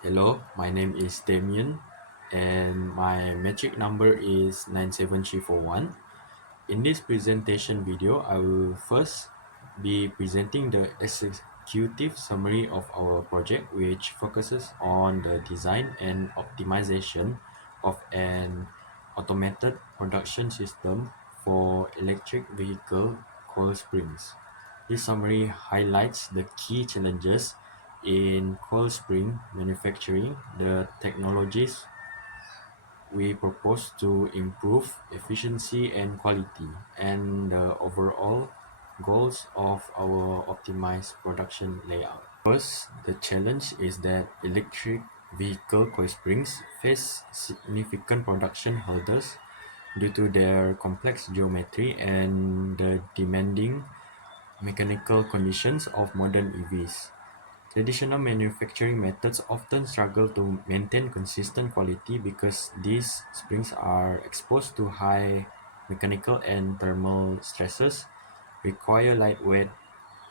Hello, my name is Damien and my metric number is 97341. In this presentation video, I will first be presenting the executive summary of our project, which focuses on the design and optimization of an automated production system for electric vehicle coil springs. This summary highlights the key challenges in coil spring manufacturing, the technologies we propose to improve efficiency and quality, and the overall goals of our optimized production layout. First, the challenge is that electric vehicle coil springs face significant production hurdles due to their complex geometry and the demanding mechanical conditions of modern EVs. Traditional manufacturing methods often struggle to maintain consistent quality because these springs are exposed to high mechanical and thermal stresses, require lightweight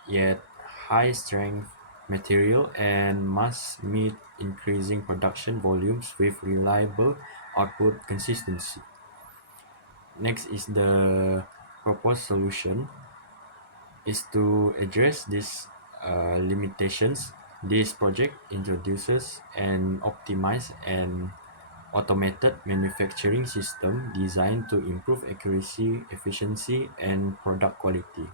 yet high strength material, and must meet increasing production volumes with reliable output consistency. Next is the proposed solution is to address these limitations. This project introduces and optimizes an automated manufacturing system designed to improve accuracy, efficiency, and product quality.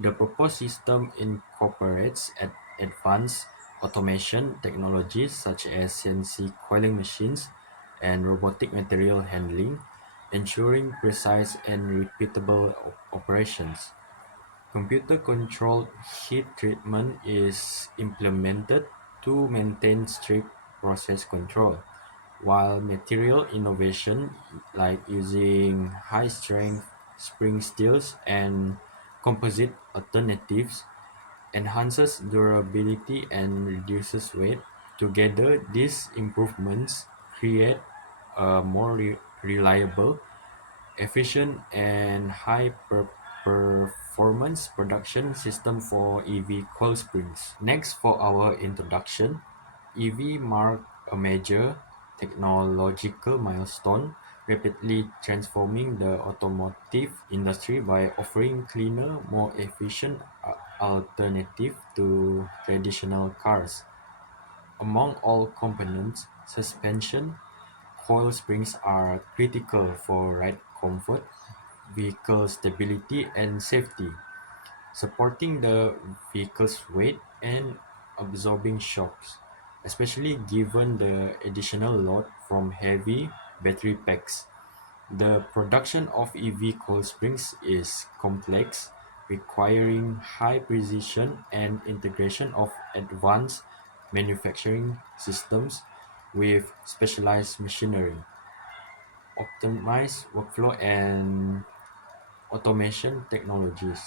The proposed system incorporates advanced automation technologies such as CNC coiling machines and robotic material handling, ensuring precise and repeatable operations. Computer-controlled heat treatment is implemented to maintain strict process control, while material innovation like using high-strength spring steels and composite alternatives enhances durability and reduces weight. Together, these improvements create a more reliable, efficient, and high-performance production system for EV coil springs. Next, for our introduction, EV mark a major technological milestone, rapidly transforming the automotive industry by offering cleaner, more efficient alternative to traditional cars. Among all components, suspension coil springs are critical for ride comfort, vehicle stability, and safety, supporting the vehicle's weight and absorbing shocks, especially given the additional load from heavy battery packs. The production of EV coil springs is complex, requiring high precision and integration of advanced manufacturing systems with specialized machinery, optimized workflow, and automation technologies.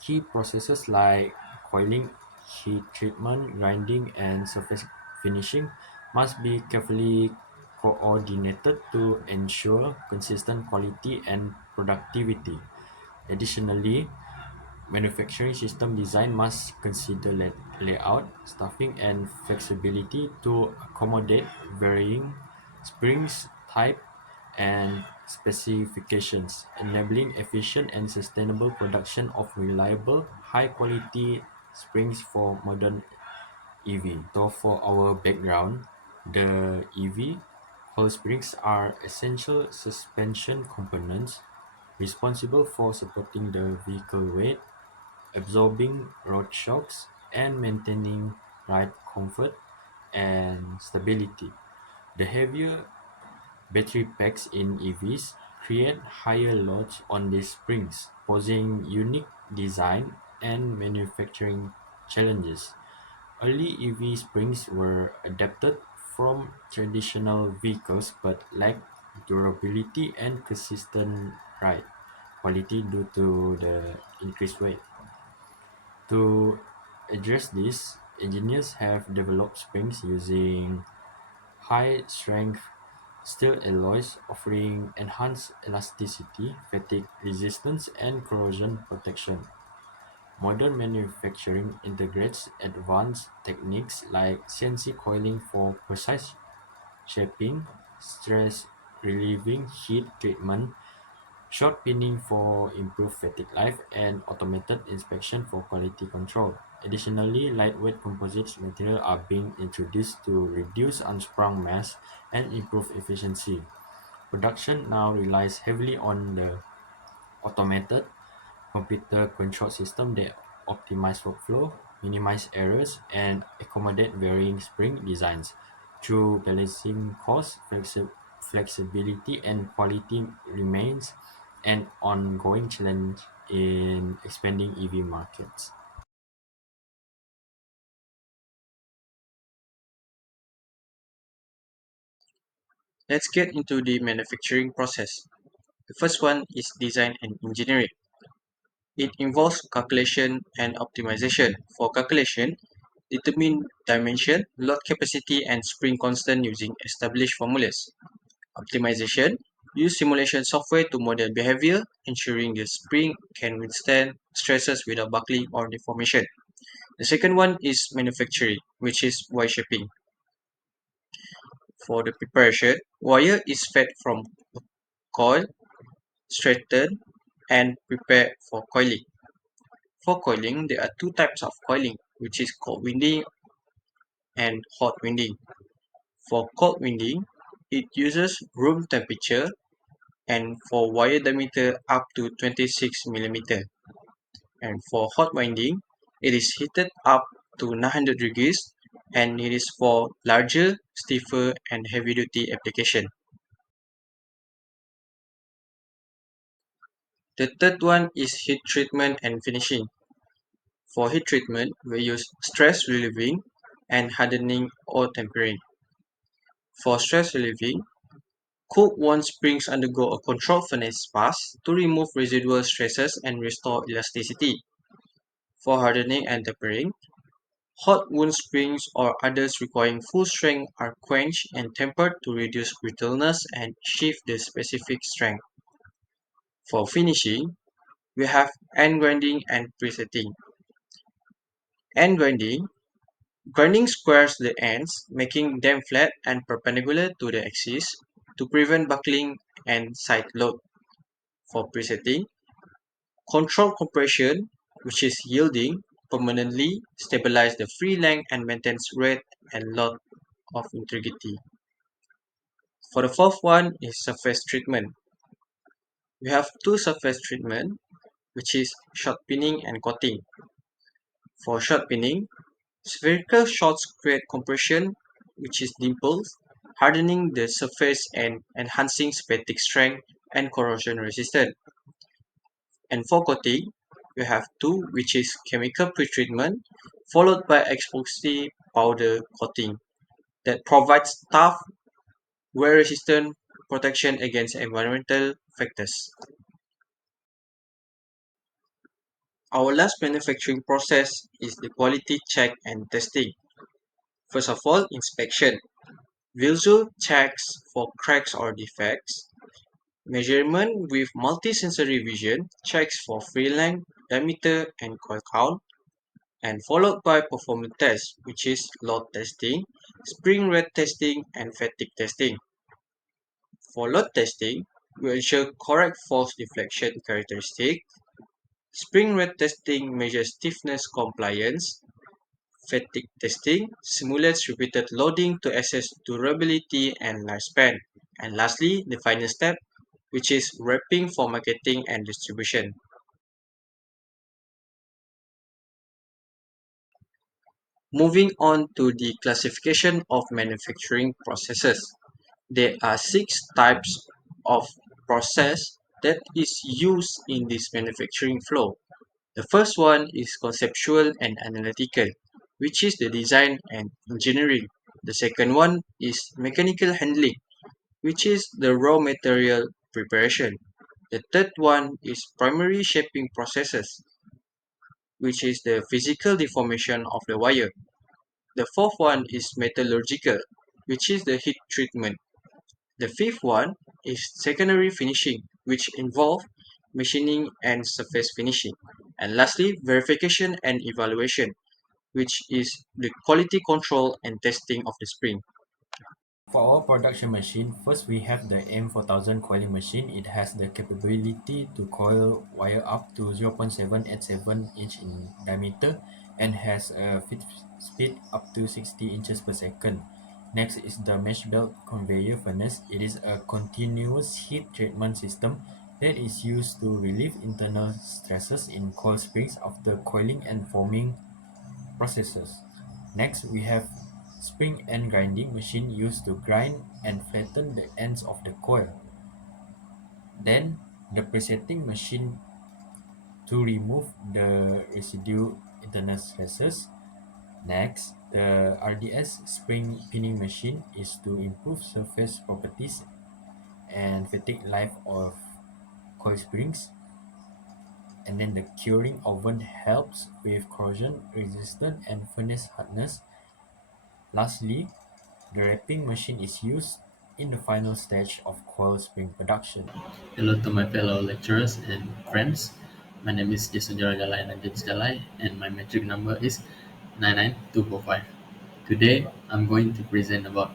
Key processes like coiling, heat treatment, grinding, and surface finishing must be carefully coordinated to ensure consistent quality and productivity. Additionally, manufacturing system design must consider layout, staffing, and flexibility to accommodate varying springs type and specifications, enabling efficient and sustainable production of reliable, high-quality springs for modern EV. So for our background, the EV coil springs are essential suspension components responsible for supporting the vehicle weight, absorbing road shocks, and maintaining ride comfort and stability. The heavier battery packs in EVs create higher loads on these springs, posing unique design and manufacturing challenges. Early EV springs were adapted from traditional vehicles but lacked durability and consistent ride quality due to the increased weight. To address this, engineers have developed springs using high-strength steel alloys offering enhanced elasticity, fatigue resistance, and corrosion protection. Modern manufacturing integrates advanced techniques like CNC coiling for precise shaping, stress relieving heat treatment, short pinning for improved fatigue life, and automated inspection for quality control. Additionally, lightweight composites material are being introduced to reduce unsprung mass and improve efficiency. Production now relies heavily on the automated computer-controlled system that optimize workflow, minimize errors, and accommodate varying spring designs. Through balancing cost, flexibility, and quality remains an ongoing challenge in expanding EV markets. Let's get into the manufacturing process. The first one is design and engineering. It involves calculation and optimization. For calculation, determine dimension, load capacity, and spring constant using established formulas. Optimization, use simulation software to model behavior, ensuring the spring can withstand stresses without buckling or deformation. The second one is manufacturing, which is wire shaping. For the preparation, wire is fed from coil, straightened, and prepared for coiling. For coiling, there are two types of coiling, which is cold winding and hot winding. For cold winding, it uses room temperature and for wire diameter up to 26 mm. And for hot winding, it is heated up to 900 degrees and it is for larger, stiffer, and heavy duty application. The third one is heat treatment and finishing. For heat treatment, we use stress relieving and hardening or tempering. For stress relieving, cooled wand springs undergo a controlled furnace pass to remove residual stresses and restore elasticity. For hardening and tempering, hot wound springs or others requiring full strength are quenched and tempered to reduce brittleness and shift the specific strength. For finishing, we have end grinding and presetting. End grinding: grinding squares the ends, making them flat and perpendicular to the axis to prevent buckling and side load. For presetting, control compression, which is yielding, permanently stabilize the free length and maintains rate and load of integrity. For the fourth one is surface treatment. We have two surface treatment, which is shot pinning and coating. For shot pinning, spherical shots create compression, which is dimples, hardening the surface and enhancing fatigue strength and corrosion resistance. And for coating, we have two, which is chemical pretreatment, followed by epoxy powder coating that provides tough, wear-resistant protection against environmental factors. Our last manufacturing process is the quality check and testing. First of all, inspection. Visual checks for cracks or defects. Measurement with multisensory vision checks for free length, diameter, and coil count, and followed by performance test, which is load testing, spring rate testing, and fatigue testing. For load testing, we ensure correct force deflection characteristic. Spring rate testing measures stiffness compliance. Fatigue testing simulates repeated loading to assess durability and lifespan. And lastly, the final step, which is wrapping for marketing and distribution. Moving on to the classification of manufacturing processes. There are six types of process that is used in this manufacturing flow. The first one is conceptual and analytical, which is the design and engineering. The second one is mechanical handling, which is the raw material preparation. The third one is primary shaping processes, which is the physical deformation of the wire. The fourth one is metallurgical, which is the heat treatment. The fifth one is secondary finishing, which involve machining and surface finishing. And lastly, verification and evaluation, which is the quality control and testing of the spring. For our production machine, first we have the M4000 coiling machine. It has the capability to coil wire up to 0.787 inch in diameter and has a fit speed up to 60 inches per second. Next is the mesh belt conveyor furnace. It is a continuous heat treatment system that is used to relieve internal stresses in coil springs after coiling and forming processes. Next, we have spring end grinding machine used to grind and flatten the ends of the coil. Then, the presetting machine to remove the residue internal stresses. Next, the RDS spring pinning machine is to improve surface properties and fatigue life of coil springs. And then the curing oven helps with corrosion resistance and furnace hardness. Lastly, the wrapping machine is used in the final stage of coil spring production. Hello to my fellow lecturers and friends. My name is Jason Jalai Jalai and my metric number is 99245. Today, I'm going to present about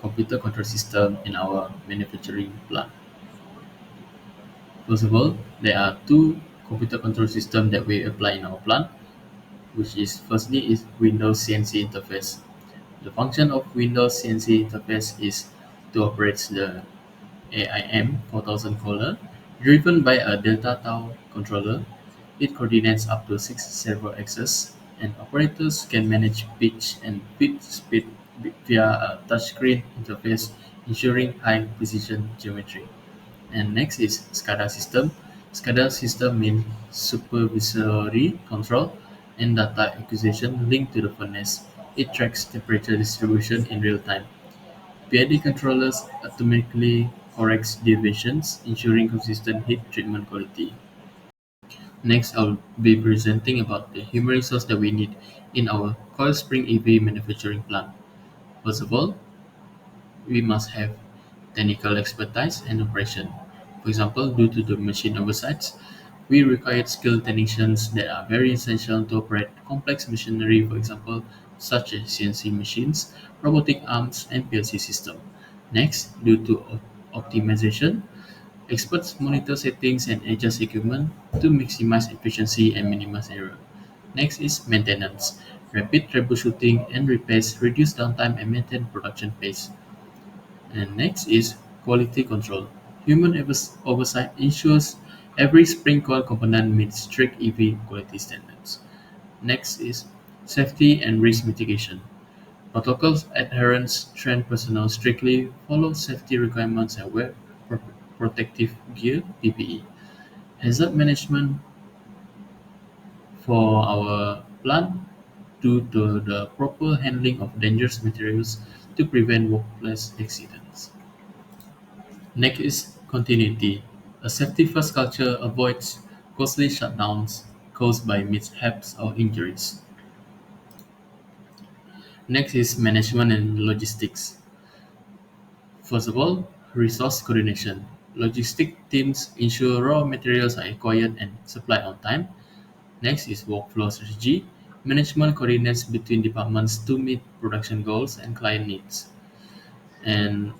computer control system in our manufacturing plant. First of all, there are two computer control systems that we apply in our plant, which is firstly is Windows CNC interface. The function of Windows CNC interface is to operate the AIM 4000 caller, driven by a Delta Tau controller. It coordinates up to six servo axes, and operators can manage pitch and bit speed via a touchscreen interface, ensuring high precision geometry. And next is SCADA system. SCADA system means supervisory control and data acquisition linked to the furnace. It tracks temperature distribution in real time. PID controllers automatically corrects deviations, ensuring consistent heat treatment quality. Next, I'll be presenting about the human resource that we need in our coil spring EV manufacturing plant. First of all, we must have technical expertise and operation. For example, due to the machine oversights, we require skilled technicians that are very essential to operate complex machinery, for example, such as CNC machines, robotic arms, and PLC system. Next, due to optimization, experts monitor settings and adjust equipment to maximize efficiency and minimize error. Next is maintenance. Rapid troubleshooting and repairs reduce downtime and maintain production pace. And next is quality control. Human oversight ensures every spring coil component meets strict EV quality standards. Next is safety and risk mitigation. Protocols adherence trained personnel strictly follow safety requirements and wear pro- protective gear (PPE). Hazard management for our plant due to the proper handling of dangerous materials to prevent workplace accidents. Next is continuity. A safety-first culture avoids costly shutdowns caused by mishaps or injuries. Next is management and logistics. First of all, resource coordination. Logistic teams ensure raw materials are acquired and supplied on time. Next is workflow strategy. Management coordinates between departments to meet production goals and client needs. And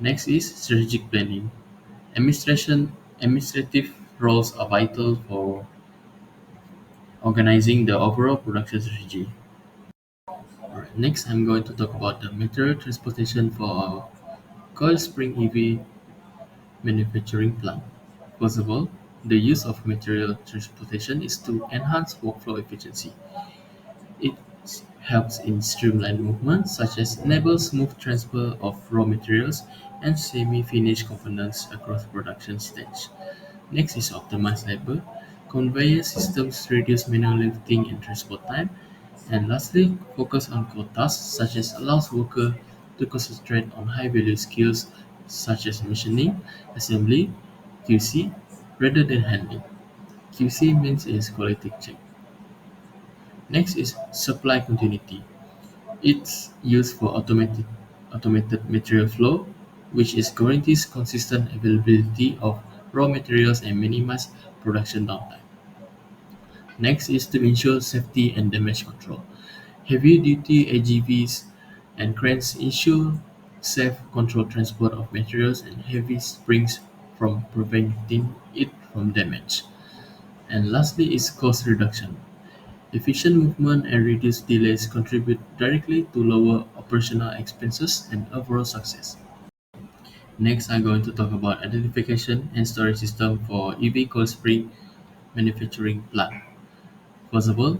next is strategic planning. Administrative roles are vital for organizing the overall production strategy. Alright, next I'm going to talk about the material transportation for our coil spring EV manufacturing plant. First of all, the use of material transportation is to enhance workflow efficiency. It helps in streamlined movement, such as enable smooth transfer of raw materials and semi-finished components across production stage. Next is optimize labor. Conveyor systems reduce manual lifting and transport time. And lastly, focus on core tasks such as allows worker to concentrate on high value skills such as machining, assembly, QC, rather than handling. QC means is quality check. Next is supply continuity. It's used for automated material flow, which is guarantees consistent availability of raw materials and minimize production downtime. Next is to ensure safety and damage control. Heavy-duty AGVs and cranes ensure safe controlled transport of materials and heavy springs from preventing it from damage. And lastly is cost reduction. Efficient movement and reduced delays contribute directly to lower operational expenses and overall success. Next, I'm going to talk about identification and storage system for EV coil spring manufacturing plant. First of all,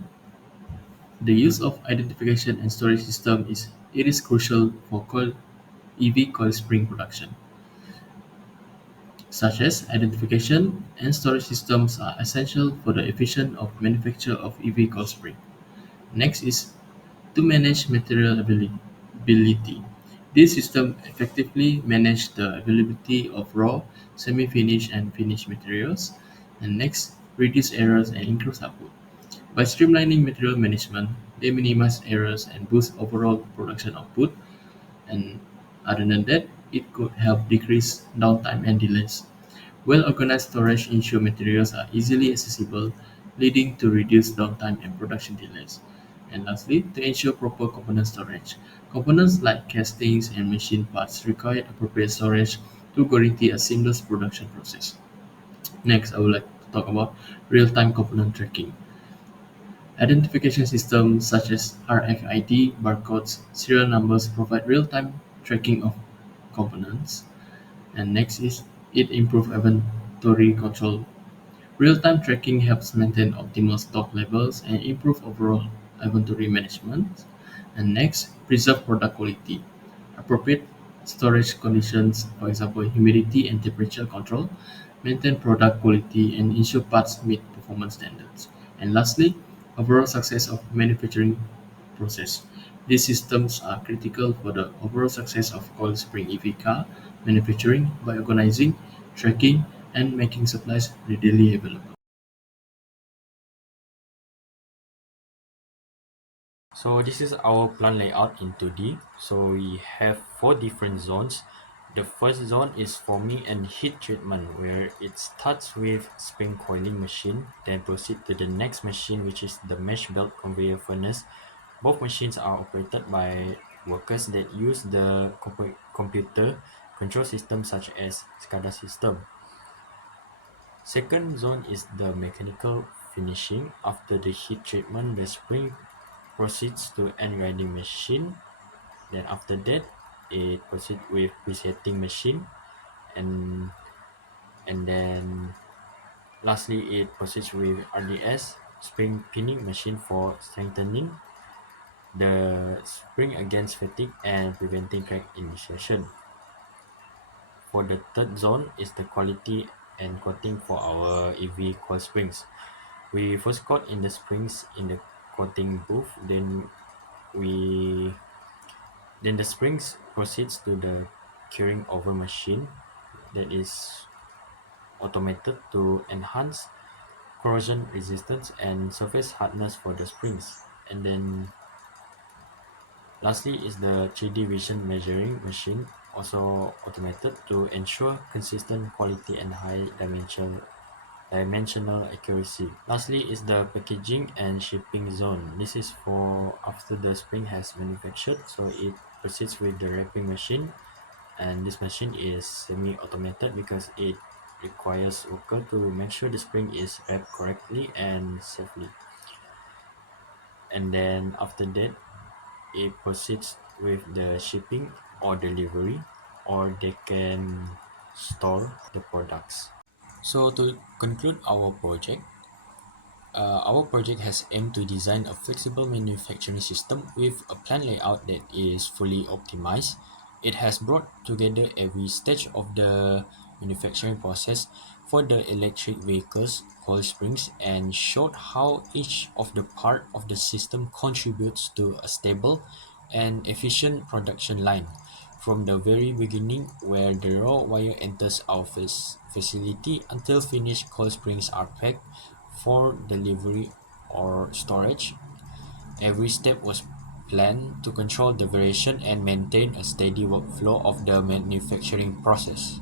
the use of identification and storage system is crucial for EV coil spring production, such as identification and storage systems are essential for the efficient of manufacture of EV coil spring. Next is to manage material availability. This system effectively manage the availability of raw, semi-finished, and finished materials. And next, reduce errors and increase output. By streamlining material management, they minimize errors and boost overall production output. And other than that, it could help decrease downtime and delays. Well-organized storage ensure materials are easily accessible, leading to reduced downtime and production delays. And lastly, to ensure proper component storage. Components like castings and machine parts require appropriate storage to guarantee a seamless production process. Next, I would like to talk about real-time component tracking. Identification systems such as RFID, barcodes, serial numbers provide real-time tracking of components. And next is it improve inventory control. Real-time tracking helps maintain optimal stock levels and improve overall inventory management. And next, preserve product quality. Appropriate storage conditions, for example, humidity and temperature control, maintain product quality and ensure parts meet performance standards. And lastly, overall success of manufacturing process. These systems are critical for the overall success of coil spring EV car manufacturing by organizing, tracking, and making supplies readily available. So this is our plant layout in 2D. So we have 4 different zones. The first zone is forming and heat treatment, where it starts with spring coiling machine, then proceed to the next machine, which is the mesh belt conveyor furnace. Both machines are operated by workers that use the computer control system such as SCADA system. Second zone is the mechanical finishing. After the heat treatment, the spring proceeds to end grinding machine. Then after that, it proceeds with presetting machine, and then lastly it proceeds with RDS spring pinning machine for strengthening the spring against fatigue and preventing crack initiation. For the third zone is the quality and coating for our EV coil springs. We first coat in the springs in the coating booth, we then the springs proceeds to the curing over machine that is automated to enhance corrosion resistance and surface hardness for the springs. And then lastly is the 3D vision measuring machine, also automated to ensure consistent quality and high dimensional accuracy. Lastly is the packaging and shipping zone. This is for after the spring has manufactured, so it proceeds with the wrapping machine, and this machine is semi-automated because it requires worker to make sure the spring is wrapped correctly and safely. And then after that, it proceeds with the shipping or delivery, or they can store the products. So to conclude our project has aimed to design a flexible manufacturing system with a plant layout that is fully optimized. It has brought together every stage of the manufacturing process for the electric vehicles, coil springs, and showed how each of the part of the system contributes to a stable and efficient production line. From the very beginning, where the raw wire enters our facility until finished coil springs are packed for delivery or storage, every step was planned to control the variation and maintain a steady workflow of the manufacturing process.